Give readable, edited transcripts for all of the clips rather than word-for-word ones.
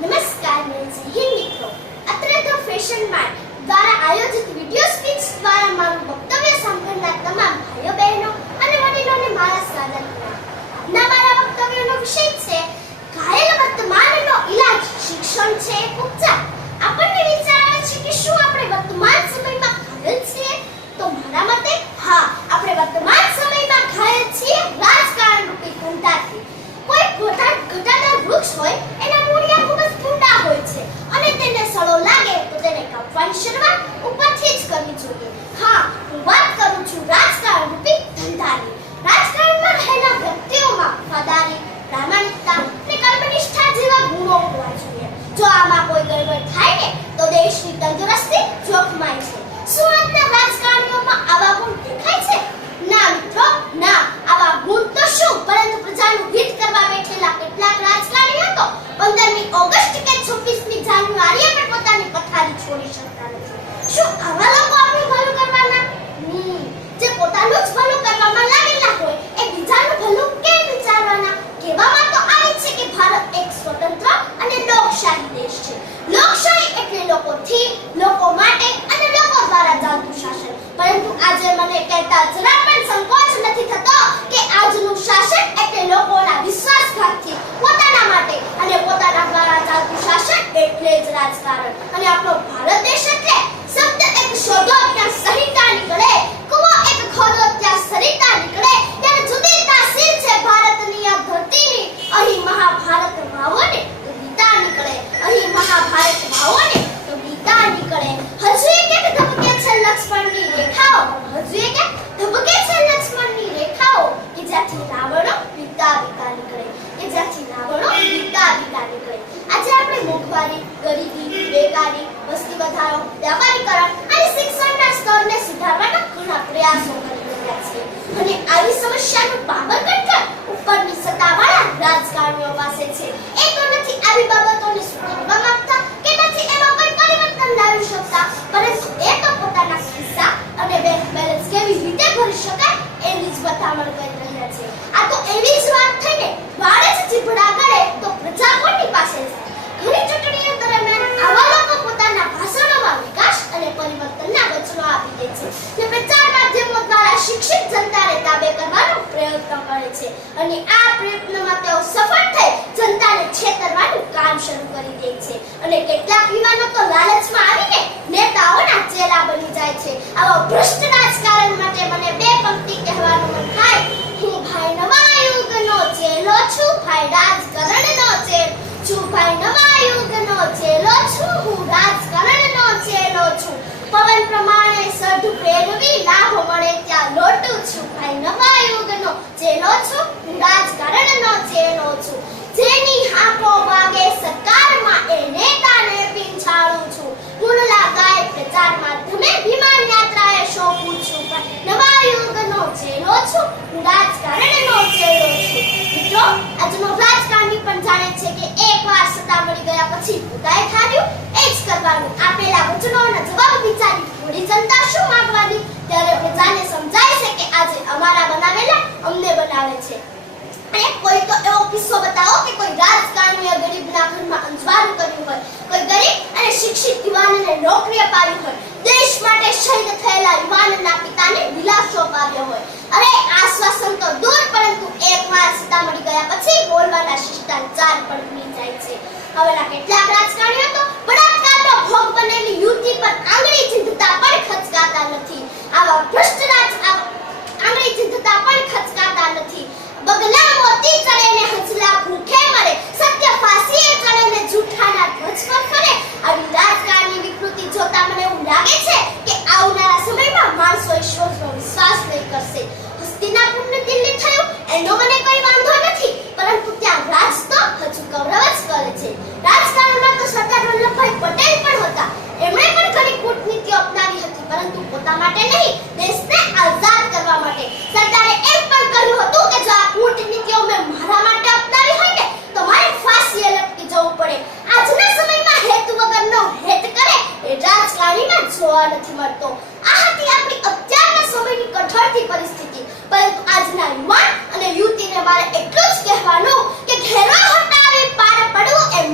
નમસ્કાર જય હિન્દ મિત્રો. અત્રે ધ ફેશન માર્ટ દ્વારા આયોજિત વિડિયો સ્પીચ દ્વારા મારું વક્તવ્ય સાંભળનાર તમામ ભાઈઓ બહેનો અને વડીલોને મારા સ્વાગત. આજના મારા વક્તવ્યનો વિષય છે ઘાયલ વર્તમાનનો ઈલાજ શિક્ષણ છે એક ઉપચાર. આપણને વિચાર આવે છે કે શું આપણે વર્તમાન સમયમાં ઘાયલ છીએ? તો મારા મતે હા, આપણે વર્તમાન સમયમાં ઘાયલ છીએ રાજકારણ રૂપી ધંધાથી. કોઈ ઘટાદાર વૃક્ષ હોય એના મૂળિયા ખૂબ જ ઊંડા હોય છે અને તેને સડો લાગે તો તેને કાપવાની શરૂઆત ઉપરથી જ કરવી જોઈએ. હા, હું વાત કરું છું રાજકારણ રૂપી ધંધાની. રાજકારણમાં રહેલા વ્યક્તિઓમાં વફાદારી, પ્રામાણિકતા અને કર્મનિષ્ઠા જેવા ગુણો હોવા જોઈએ. જો આમાં કોઈ ગડબડ થાય ને તો દેશની તંદુરસ્તી જોખમાય છે. શું આજના રાજકારણીઓમાં આવા ગુણ દેખાય છે? ના મિત્રો, ના. આવા ગુણ તો શું, પરંતુ પ્રજાનું હિત કરવા બેઠેલા કેટલાક રાજકારણીઓ તો 15મી ઓગસ્ટ કે 26મી જાન્યુઆરીએ પણ પોતાની પથારી છોડી શકતા નથી. શું આવા લોકો આપણું ભલું કરવાના? જે પોતાનું જ ભલું કરવામાં લાગેલા હોય એ બીજાનું ભલું કેમ વિચારવાના? કહેવામાં તો આવે છે કે ભારત એક સ્વતંત્ર અને લોકશાહી દેશ છે. લોકશાહી એટલે લોકોથી, લોકો માટે અને લોકો દ્વારા ચાલતું શાસન. પરંતુ આજે મને કહેતા જરા પણ સંકોચ નથી થતો કે આજનું શાસન એટલે લોકોના વિશ્વાસઘાતથી પોતાના માટે અને પોતાના દ્વારા ચાલતું શાસન એટલે જ રાજકારણ. અને આપણો ભારત દેશ એટલે શબ્દ એક શોધો ત્યાં સરિતા નીકળે, કુવો એક ખોદો ત્યાં સરિતા નીકળે. ત્યારે જુદી તાસીર છે ભારતની આ ધરતીની. અહીં મહાભારત વાવો ને તો ગીતા નીકળે, અહીં મહાભારત વાવો ને તો ગીતા નીકળે. હજુ એક ધબકે છે લક્ષ્મણની રેખાઓ, હજુ એક ધબકે છે લક્ષ્મણની રેખાઓ કે જ્યાંથી રાવણો પિતા નીકળે, કે જ્યાંથી રાવણો પિતા નીકળે. આજે આપણે મોંઘવારી, ગરીબી, બેકારી, વસ્તી વધારો, વ્યાપારીકરણ અને શિક્ષણના સ્તરને સુધારવાના ઘણા પ્રયાસો કરી રહ્યા છીએ. અને આવી સમસ્યાનું પાવર કંટ્રોલ ઉપરની સત્તાવાળા રાજકારણીઓ પાસે છે. એ તો નથી આવી બાબતોને સુધારવા માંગતા કે નથી એમાં કોઈ પરિવર્તન લાવી શકતા, પરંતુ એ તો પોતાના ખિસ્સા અને બેંક બેલેન્સ કેવી રીતે ભરી શકાય એની જ મથામણ કરી રહ્યા છે. આ તો એવી જ વાત થઈ ને, વાળે જ જીભડા ગળે તો પ્રજા કોની પાસે છે? ઘણી ચૂંટણીઓ દરમિયાન આવા લોકો પોતાના ભાષણોમાં વિકાસ અને પરિવર્તનના વચનો આપી દે છે ને પ્રચાર માધ્યમો દ્વારા શિક્ષિત જનતાને તાબે કરવાનો પ્રયત્ન કરે છે. અને આ પ્રયત્નમાં તેઓ સફળ થઈ જનતાને છેતરવાનું કામ શરૂ કરી દે છે. અને કેટલાક યુવાનો તો લાલચમાં આવીને નેતાઓના ચેલા બની જાય છે. આવા ભ્રષ્ટ રાજકારણ માટે મને બે પંક્તિ કહેવાનું મન થાય. હું ભાઈ નવા યુગનો ચેલો છું, ભાઈ રાજકારણનો ચેલો છું, ભાઈ નવા યુગનો ચેલો છું, હું રાજકારણનો ચેલો છું. પવન પ્રમાણે સઢ ફેરવી લાભ મળે ત્યાં લોટું છું, ભાઈ નવા યુગનો ચેલો છું, હું રાજકારણનો ચેલો છું. જેની હાંકો વાગે સરકારમાં એ નેતાને પીંછાળું છું. મુરલા ગાય પ્રચાર માધ્યમે વિમાન યાત્રાએ શોભું છું, ભાઈ નવા યુગનો ચેલો છું, હું રાજકારણનો ચેલો છું. મિત્રો, આજનો રાજકારણી પણ જાણે છે કે એકવાર સત્તા મળી ગયા પછી પોતાએ ધાર્યું એ જ કરવાનું. આપેલા વચનોના જવાબ વિચારી થોડી જનતા શું માંગવાની? ત્યારે પ્રજાને સમજાય છે કે આજે અમારા બનાવેલા અમને બનાવે છે. અને કોઈ તો એવો કિસ્સો બતાવો કે કોઈ રાજકારણીએ ગરીબના ઘરમાં અંજવાળું કર્યું હોય, કોઈ ગરીબ અને શિક્ષિત યુવાનને નોકરી અપાવી હોય, દેશ માટે શહીદ થયેલા યુવાનના પિતાને દિલાસો અપાવ્યો હોય. અરે આશ્વાસન તો દૂર, પરંતુ એકવાર સત્તા મળી ગયા પછી બોલવાના શિષ્ટાચાર પણ ભૂલી જાય છે. હવેના કેટલાક રાજકારણીઓ તો બળાત્કારનો ભોગ બનેલી યુવતી પર આંગળી ચીંધતા પણ ખચકાતા નથી. આવા ભ્રષ્ટ આંગળી ચીંધતા પણ ખચકાતા નથી. બગલા મોતી ચડે ને હજલા ભૂખે મરે, સત્ય ફાંસીએ ચડે ને જૂઠાના ધ્વજ પર ફરે. આવી રાજકારણની વિકૃતિ જોતા મને એવું લાગે છે કે આવનારા સમયમાં માણસો ઈશ્વરનો વિશ્વાસ નહીં કરશે. હસ્તિનાપુરને દિલ્હી થયું એનો મને કોઈ વાંધો નથી, પરંતુ ત્યાં રાજ તો હજુ કૌરવ જ કરે છે. રાજકારણમાં તો સરદાર વલ્લભભાઈ પટેલ પણ હતા. એમણે પણ ઘણી કૂટનીતિઓ અપનાવી હતી, પરંતુ પોતા માટે નહીં, દેશને આઝાદ કરવા માટે. સરદારે એમ પણ કહ્યું હતું કે જો આ કૂટનીતિઓ મેં મારા માટે અપનાવી હોય ને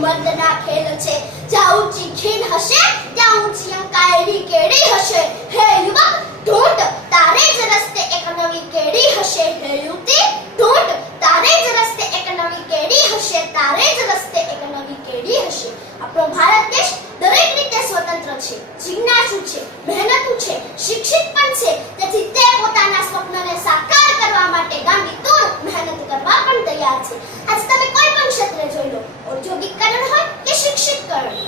મર્દના ખેલ છે. જ્યાં ઊંચી ખીણ હશે ત્યાં ઊંચી અંકાયેલી કેડી હશે. હે યુવક ઢૂંઢ તારે જ રસ્તે એક નવી કેડી હશે. હે યુવતી ઢૂંઢ તારે જ રસ્તે એક નવી કેડી હશે. તારે જ રસ્તે એક નવી કેડી હશે. આપણો ભારત દેશ દરેક રીતે સ્વતંત્ર છે, જિજ્ઞાસુ છે, મહેનતુ છે, શિક્ષિત પણ છે. તેથી તે પોતાના સ્વપ્નને સાકાર કરવા માટે ગાંડીતુર મહેનત કરવા પણ તૈયાર છે. આજ તમે કોઈ પણ ક્ષેત્રે જોઈ લો, ઔદ્યોગિકરણ હોય કે શિક્ષિતકરણ,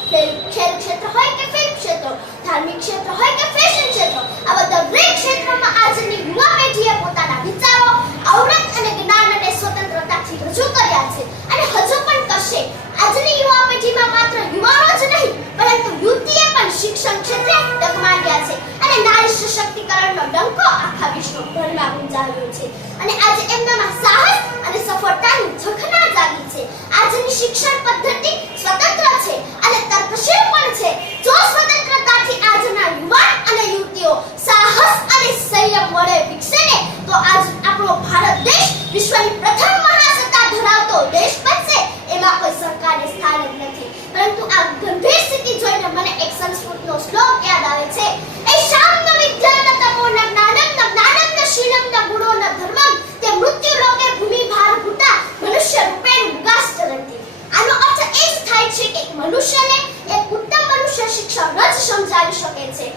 ખેલ ક્ષેત્ર હોય કે ફિલ્મ ક્ષેત્ર, ધાર્મિક ક્ષેત્ર હોય કે ફેશન ક્ષેત્ર, આવા દરેક ક્ષેત્રમાં આજની યુવા પેઢીએ પોતાના વિચારો, આવડત અને જ્ઞાનને સ્વતંત્રતાથી રજૂ કર્યા છે અને હજુ પણ કરશે. આજની યુવા પેઢીમાં માત્ર યુવાનો જ નહીં પરંતુ યુવતીએ પણ શિક્ષણ ક્ષેત્રે ડગમાંગ્યા છે અને નારી સશક્તિકરણનો ડંકો આખા વિશ્વભરમાં ગુંજાવ્યો છે. અને આજે એમનામાં સાહસ અને સફળતાની ઝંખના જાગી છે. આજની શિક્ષણ પદ્ધતિ સ્વતંત્ર છે અને તર્કશીલ પણ છે. જો સ્વતંત્રતાથી આજના યુવાન અને યુવતીઓ સાહસ અને સંયમ વડે વિકસે ને તો આજ આપણો ભારત દેશ વિશ્વની પ્રથમ મહાસત્તા ધરાવતો દેશ બનશે. એમાં કોઈ સરકારી સ્થાન જ નથી. પરંતુ આ ગંભીર સ્થિતિ જોઈને મને એક સંસ્કૃતનો શ્લોક યાદ આવે છે. એષાં ન વિદ્યા ન તપો ન જ્ઞાનમ ન જ્ઞાનમ ન શીલમ ન ગુણો ન ધર્મમ તે મૃત્યુ લોકે ભૂમિ ભારભૂતા મનુષ્ય રૂપેણ મુગાસ ચરંતિ. આનો અર્થ એ જ થાય છે કે મનુષ્યને એક ઉત્તમ મનુષ્ય શિક્ષણ જ સમજાવી શકે છે.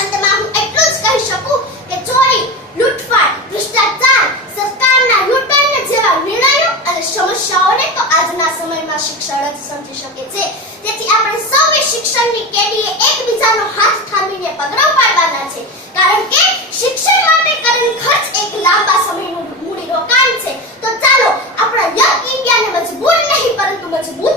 અંતમાં હું એટલું જ કહી શકું કે ચોરી, લૂંટફાટ, ભ્રષ્ટાચાર, સરકારના લૂંટણ જેવા નિર્ણયો અને સમસ્યાઓને તો આજના સમયમાં શિક્ષણ જ સમજી શકે છે. તેથી આપણે સૌએ શિક્ષણની કેડીએ એકબીજાનો હાથ થામીને પગરવ પાડવાના છે. કારણ કે શિક્ષણ માટે કરેલ ખર્ચ એક લાંબા સમયનું મૂડી રોકાણ છે. તો ચાલો આપણા યંગ ઇન્ડિયાને મજબૂર નહીં પરંતુ મજબૂત